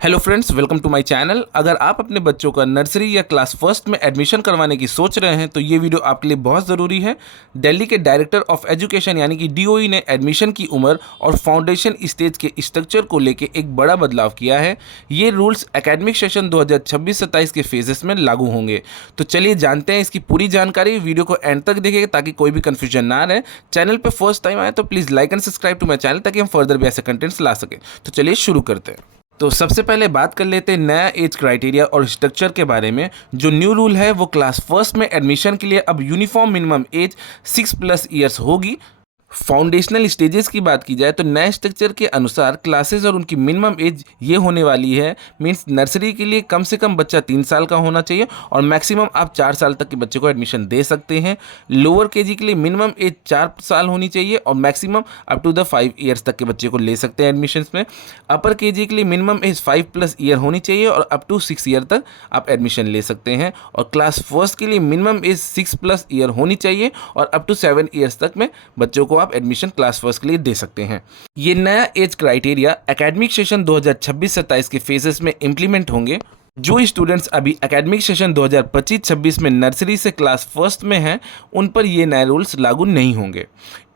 Hello friends, welcome to my channel. अगर आप अपने बच्चों का नर्सरी या क्लास फर्स्ट में एडमिशन करवाने की सोच रहे हैं तो ये वीडियो आपके लिए बहुत ज़रूरी है। दिल्ली के डायरेक्टर ऑफ एजुकेशन यानी कि डीओई ने एडमिशन की उम्र और फाउंडेशन स्टेज के स्ट्रक्चर को लेकर एक बड़ा बदलाव किया है। ये रूल्स एकेडमिक सेशन 2026-27 के फेजेस में लागू होंगे। तो चलिए जानते हैं इसकी पूरी जानकारी। वीडियो को एंड तक देखिएगा ताकि कोई भी कन्फ्यूजन ना रहे। चैनल पर फर्स्ट टाइम आए तो please like and subscribe to my channel ताकि हम फर्दर भी ऐसे कंटेंट्स ला सकें। तो चलिए शुरू करते हैं। तो सबसे पहले बात कर लेते हैं नया एज क्राइटेरिया और स्ट्रक्चर के बारे में। जो न्यू रूल है वो क्लास फर्स्ट में एडमिशन के लिए अब यूनिफॉर्म मिनिमम एज 6+ ईयर्स होगी। फाउंडेशनल स्टेजेस की बात की जाए तो नए स्ट्रक्चर के अनुसार क्लासेस और उनकी मिनिमम एज ये होने वाली है। मींस नर्सरी के लिए कम से कम बच्चा 3 साल का होना चाहिए और मैक्सिमम आप 4 साल तक के बच्चे को एडमिशन दे सकते हैं। लोअर केजी के लिए मिनिमम एज 4 साल होनी चाहिए और maximum up to the 5 years तक के बच्चे को ले सकते हैं एडमिशन में। अपर केजी के लिए मिनिमम एज 5+ ईयर होनी चाहिए और अप टू 6 ईयर तक आप एडमिशन ले सकते हैं। और क्लास फर्स्ट के लिए मिनिमम एज 6+ ईयर होनी चाहिए और अप टू 7 ईयर्स तक में बच्चों को आप एडमिशन क्लास फर्स्ट के लिए दे सकते हैं। ये नया एज क्राइटेरिया एकेडमिक सेशन 2026-27 के फेजेस में इंप्लीमेंट होंगे। जो स्टूडेंट्स अभी एकेडमिक सेशन 2025-26 में नर्सरी से क्लास फर्स्ट में हैं उन पर ये नए रूल्स लागू नहीं होंगे।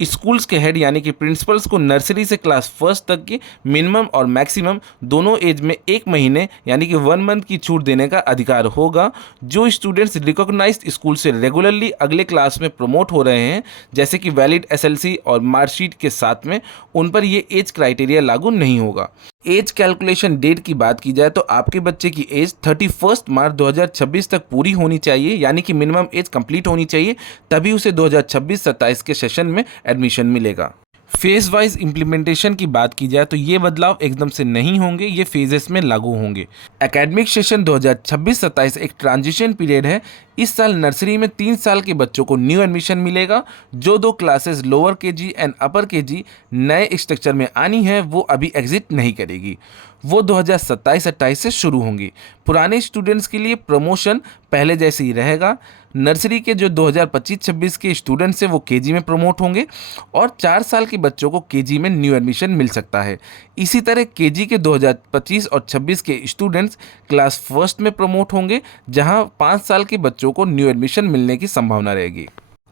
स्कूल्स के हेड यानी कि प्रिंसिपल्स को नर्सरी से क्लास फर्स्ट तक की मिनिमम और मैक्सिमम दोनों एज में 1 महीने यानी कि 1 मंथ की छूट देने का अधिकार होगा। जो स्टूडेंट्स रिकॉग्नाइज्ड स्कूल से रेगुलरली अगले क्लास में प्रमोट हो रहे हैं जैसे कि वैलिड एसएलसी और मार्कशीट के साथ में, उन पर ये एज क्राइटेरिया लागू नहीं होगा। एज कैलकुलेशन डेट की बात की जाए तो आपके बच्चे की एज 31 मार्च 2026 तक पूरी होनी चाहिए यानी कि मिनिमम एज कंप्लीट होनी चाहिए, तभी उसे 2026-27 के सेशन में एडमिशन मिलेगा। फेज वाइज इम्प्लीमेंटेशन की बात की जाए तो ये बदलाव एकदम से नहीं होंगे, ये फेजेस में लागू होंगे। एकेडमिक सेशन 2026-27 एक ट्रांजिशन पीरियड है। इस साल नर्सरी में 3 साल के बच्चों को न्यू एडमिशन मिलेगा। जो 2 classes lower KG and upper KG नए स्ट्रक्चर में आनी है वो अभी एग्जिट नहीं करेगी, वो 2027-28 से शुरू होंगी। पुराने स्टूडेंट्स के लिए प्रमोशन पहले जैसे ही रहेगा। नर्सरी के जो 2025-26 के स्टूडेंट्स हैं वो केजी में प्रमोट होंगे और 4 साल के बच्चों को केजी में न्यू एडमिशन मिल सकता है। इसी तरह केजी के 2025 और 26 के स्टूडेंट्स क्लास फर्स्ट में प्रमोट होंगे जहां 5 साल के बच्चों को न्यू एडमिशन मिलने की संभावना रहेगी।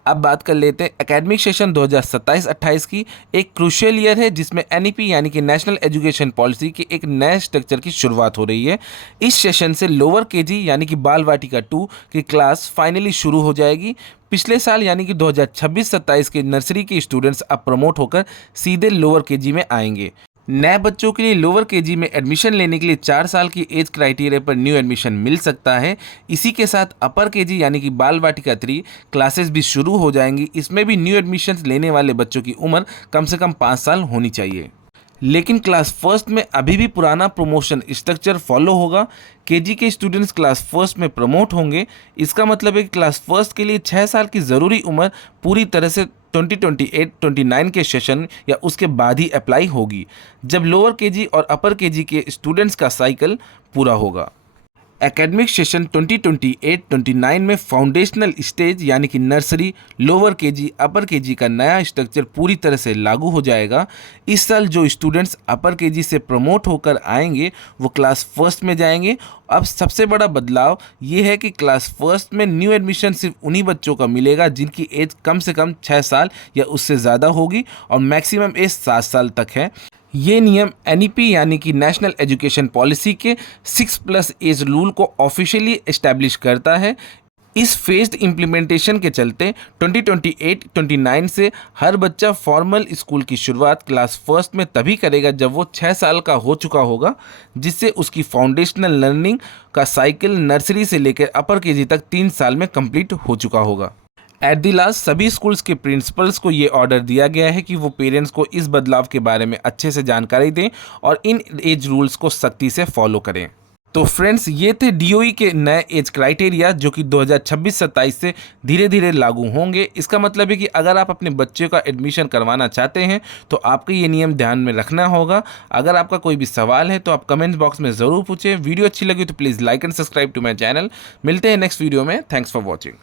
अब बात कर लेते हैं एकेडमिक सेशन 2027-28 की। एक क्रूशियल ईयर है जिसमें एनईपी यानी कि नेशनल एजुकेशन पॉलिसी के एक नए स्ट्रक्चर की शुरुआत हो रही है। इस सेशन से लोअर केजी यानी कि बाल वाटिका 2 की क्लास फाइनली शुरू हो जाएगी। पिछले साल यानी कि 2026-27 के नर्सरी के स्टूडेंट्स अब प्रमोट होकर सीधे लोअर केजी में आएंगे। नए बच्चों के लिए लोअर केजी में एडमिशन लेने के लिए 4 साल की एज क्राइटेरिया पर न्यू एडमिशन मिल सकता है। इसी के साथ अपर केजी यानी कि बाल वाटिका 3 क्लासेस भी शुरू हो जाएंगी। इसमें भी न्यू एडमिशन लेने वाले बच्चों की उम्र कम से कम 5 साल होनी चाहिए। लेकिन क्लास फर्स्ट में अभी भी पुराना प्रमोशन स्ट्रक्चर फॉलो होगा। केजी के स्टूडेंट्स क्लास फर्स्ट में प्रमोट होंगे। इसका मतलब है कि क्लास फर्स्ट के लिए 6 साल की ज़रूरी उम्र पूरी तरह से 2028-29 के सेशन या उसके बाद ही अप्लाई होगी, जब लोअर केजी और अपर केजी के स्टूडेंट्स का साइकिल पूरा होगा। एकेडमिक सेशन 2028-29 में फाउंडेशनल स्टेज यानी कि नर्सरी, लोअर केजी, अपर केजी का नया स्ट्रक्चर पूरी तरह से लागू हो जाएगा। इस साल जो स्टूडेंट्स अपर केजी से प्रमोट होकर आएंगे वो क्लास फर्स्ट में जाएंगे। अब सबसे बड़ा बदलाव ये है कि क्लास फर्स्ट में न्यू एडमिशन सिर्फ उन्हीं बच्चों का मिलेगा जिनकी एज कम से कम 6 साल या उससे ज़्यादा होगी और मैक्सिमम एज 7 साल तक है। ये नियम एनईपी यानी कि नेशनल एजुकेशन पॉलिसी के 6+ एज रूल को ऑफिशियली एस्टैब्लिश करता है। इस फेज्ड इम्प्लीमेंटेशन के चलते 2028-29 से हर बच्चा फॉर्मल स्कूल की शुरुआत क्लास फर्स्ट में तभी करेगा जब वो 6 साल का हो चुका होगा, जिससे उसकी फाउंडेशनल लर्निंग का साइकिल नर्सरी से लेकर अपर केजी तक 3 साल में कंप्लीट हो चुका होगा। एट दी लास्ट सभी स्कूल्स के प्रिंसिपल्स को ये ऑर्डर दिया गया है कि वो पेरेंट्स को इस बदलाव के बारे में अच्छे से जानकारी दें और इन एज रूल्स को सख्ती से फॉलो करें। तो फ्रेंड्स, ये थे डीओई के नए एज क्राइटेरिया जो कि 2026-27 से धीरे धीरे लागू होंगे। इसका मतलब है कि अगर आप अपने बच्चे का एडमिशन करवाना चाहते हैं तो आपको ये नियम ध्यान में रखना होगा। अगर आपका कोई भी सवाल है तो आप कमेंट बॉक्स में ज़रूर पूछें। वीडियो अच्छी लगी तो please like and subscribe to my channel. मिलते हैं नेक्स्ट वीडियो में। Thanks for watching.